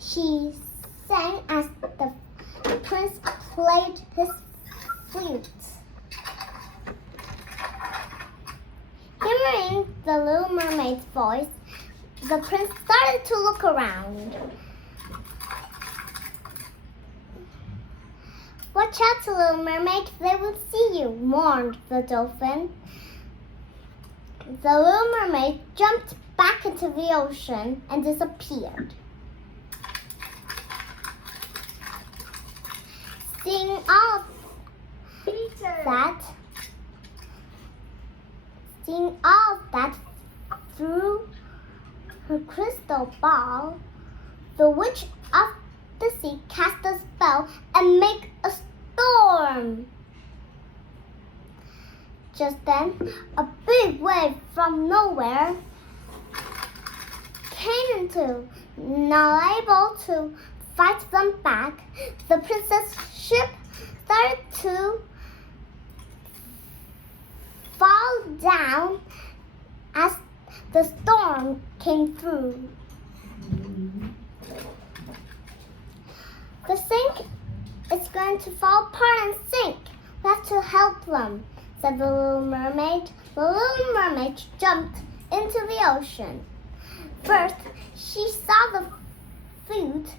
She sang as the prince played his flute. Hearing the little mermaid's voice, the prince started to look around. "Watch out, little mermaid, they will see you," warned the dolphin. The little mermaid jumped back into the ocean and disappeared. Seeing all that through her crystal ball, the witch of the sea cast a spell and made a storm. Just then, a big wave from nowhere came into. Not able to fight them back, the princess' ship started to fall down as the storm came through. "The sink is going to fall apart and sink. We have to help them," said the little mermaid. The little mermaid jumped into the ocean. First, she saw the flute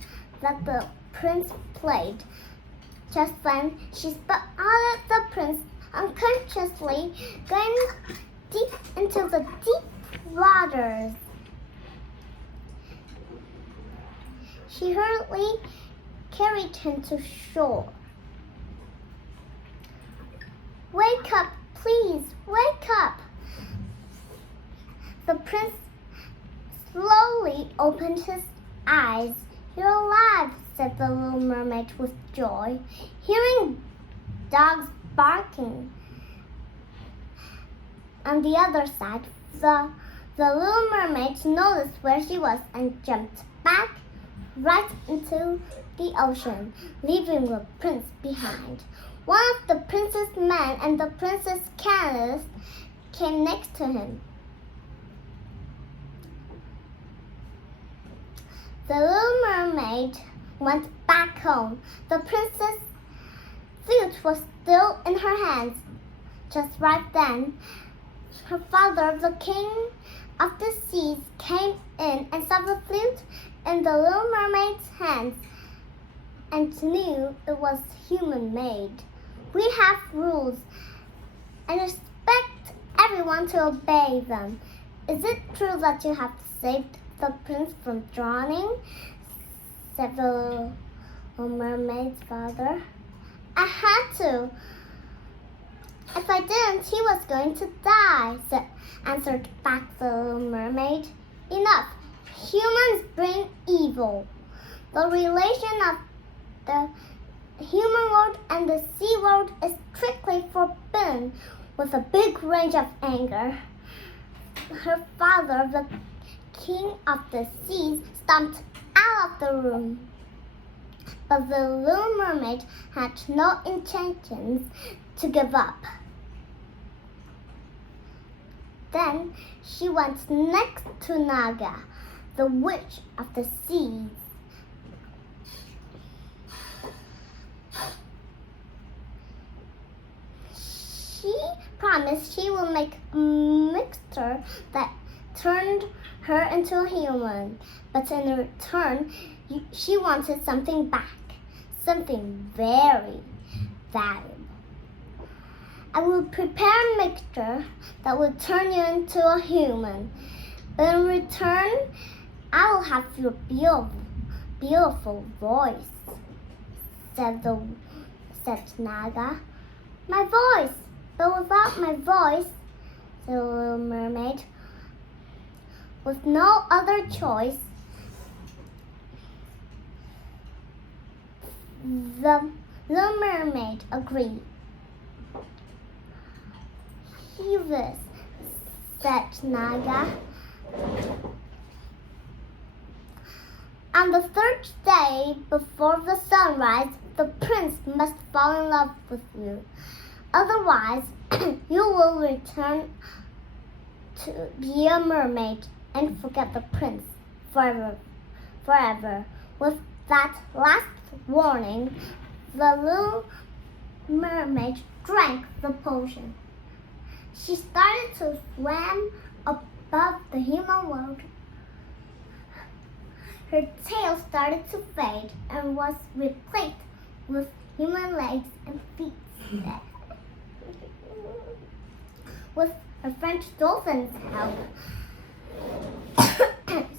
that the prince played. Just then, she spotted the prince unconsciously going deep into the deep waters. She hurriedly carried him to shore. "Wake up, please, wake up!" The prince slowly opened his eyes. "You're alive," said the little mermaid with joy. Hearing dogs barking on the other side, the little mermaid noticed where she was and jumped back right into the ocean, leaving the prince behind. One of the prince's men and the princess Candace came next to him. The little mermaid went back home. The princess' flute was still in her hands. Just right then, her father, the king of the seas, came in and saw the flute in the little mermaid's hands and knew it was human-made. "We have rules and expect everyone to obey them. Is it true that you have saved the prince from drowning?" said the little mermaid's father. "I had to. If I didn't, he was going to die," answered back the little mermaid. "Enough. Humans bring evil. The relation of the human world and the sea world is strictly forbidden," with a big rage of anger. Her father, the king of the seas, stomped out of the room. But the little mermaid had no intentions to give up. Then she went next to Naga, the witch of the seas. She promised she would make a mixture that turned her into a human, but in return, she wanted something back, something very valuable. "I will prepare a mixture that will turn you into a human, but in return, I will have your beautiful voice," said Naga. "My voice, but without my voice," said the little mermaid. With no other choice, the little mermaid agreed. "Hear this," said Naga. "On the third day before the sunrise, the prince must fall in love with you. Otherwise, you will return to be a mermaid and forget the prince forever. With that last warning, the little mermaid drank the potion. She started to swim above the human world. Her tail started to fade and was replaced with human legs and feet. With her French dolphin's help,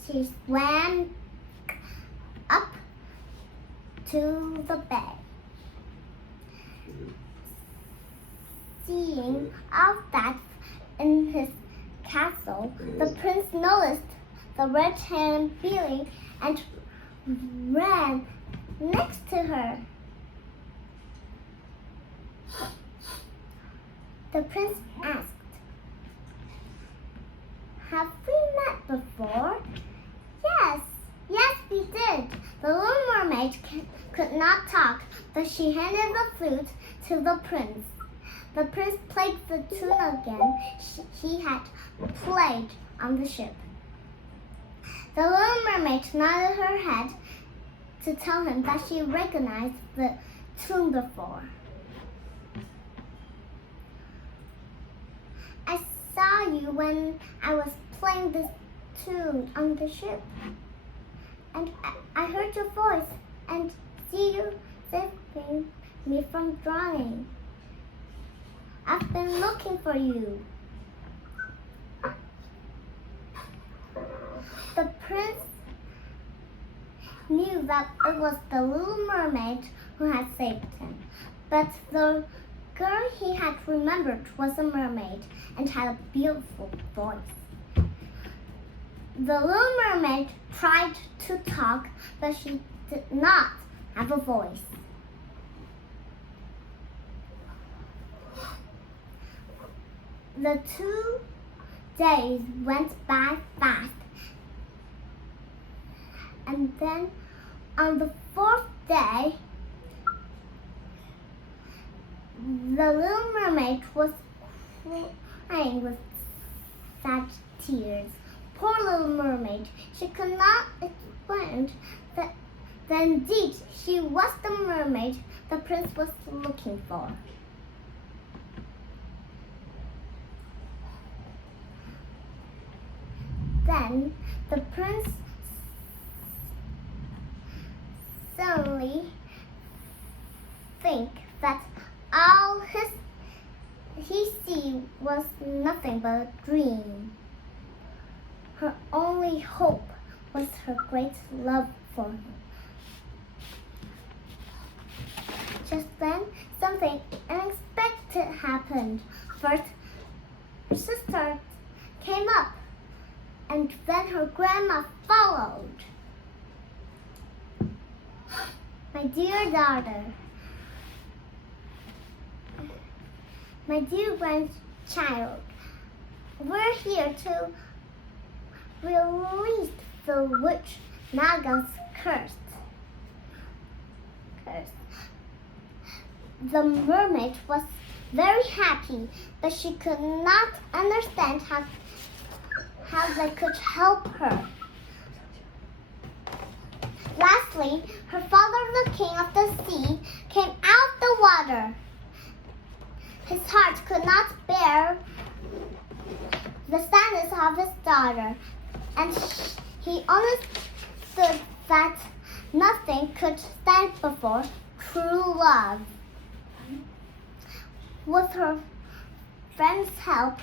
she swam up to the bay. Seeing all that in his castle, the prince noticed the red-haired Billy and ran next to her. The prince asked, "Have we met before?" Yes, we did. The little mermaid could not talk, but she handed the flute to the prince. The prince played the tune again he had played on the ship. The little mermaid nodded her head to tell him that she recognized the tune before. "I saw you when I was playing this tune on the ship, and I heard your voice and see you saving me from drowning. I've been looking for you." The prince knew that it was the little mermaid who had saved him, but the girl he had remembered was a mermaid and had a beautiful voice. The little mermaid tried to talk, but she did not have a voice. The 2 days went by fast, and then on the 4th day, the little mermaid was crying with sad tears. Poor little mermaid, she could not explain that indeed she was the mermaid the prince was looking for. Then the prince suddenly think that all he see was nothing but a dream. Her only hope was her great love for him. Just then, something unexpected happened. First, her sister came up, and then her grandma followed. "My dear daughter, my dear grandchild, we're here to release the witch Naga's curse." The mermaid was very happy, but she could not understand how they could help her. Lastly, her father, the king of the sea, came out of the water. His heart could not bear the sadness of his daughter, and he understood that nothing could stand before true love. With her friend's help,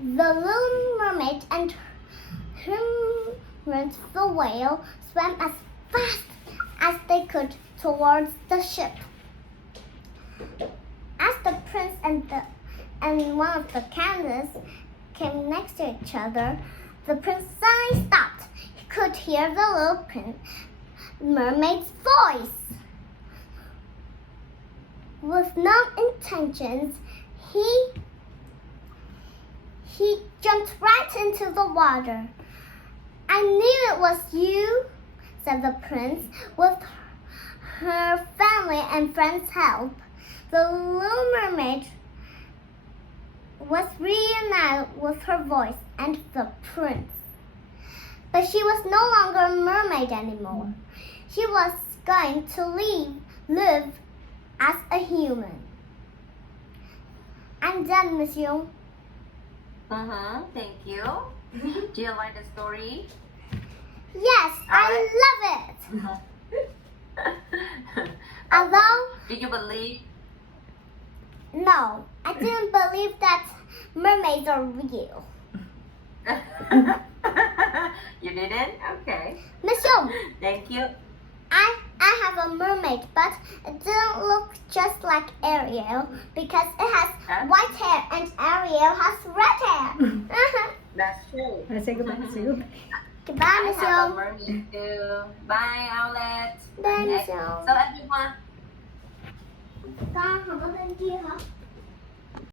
the little mermaid and Hermit the whale swam as fast as they could towards the ship. As the prince and one of the candidates came next to each other, the prince suddenly stopped. He could hear the little mermaid's voice. With no intentions, he jumped right into the water. "I knew it was you," said the prince. With her family and friends' help, the little mermaid was reunited with her voice and the prince. But she was no longer a mermaid anymore. She was going to live as a human. I'm done, Miss Young. Thank you. Do you like the story? Yes, I love it. Although, Did you believe? no, I didn't believe that mermaids are real. You didn't? Okay. Miss Young, Thank you. I have a mermaid, but it didn't look just like Ariel because it has white hair and Ariel has red hair. That's true. I say goodbye to you. Goodbye, I Miss have a Young. mermaid too. Bye, Owlet. Bye, Miss Young. So everyone. Con không có tên kia hả?